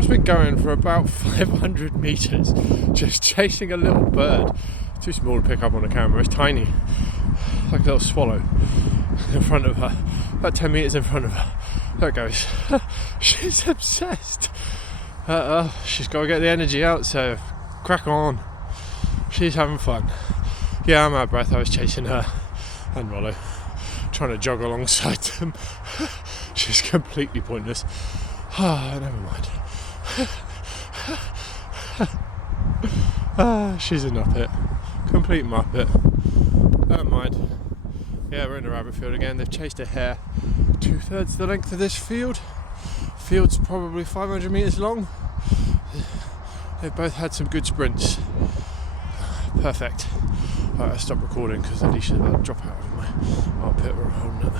must be going for about 500 metres, just chasing a little bird. Too small to pick up on a camera, it's tiny, like a little swallow in front of her, about 10 metres in front of her. There it goes. She's obsessed. She's got to get the energy out, so crack on. She's having fun. Yeah, I'm out of breath. I was chasing her and Rollo, trying to jog alongside them. She's completely pointless. Never mind. She's a muppet. Complete muppet. Don't mind. Yeah, we're in the rabbit field again. They've chased a hare 2/3 the length of this field. Field's probably 500 metres long. They've both had some good sprints. Perfect. Right, I'll stop recording because Alicia's about to drop out of my armpit where I'm holding it.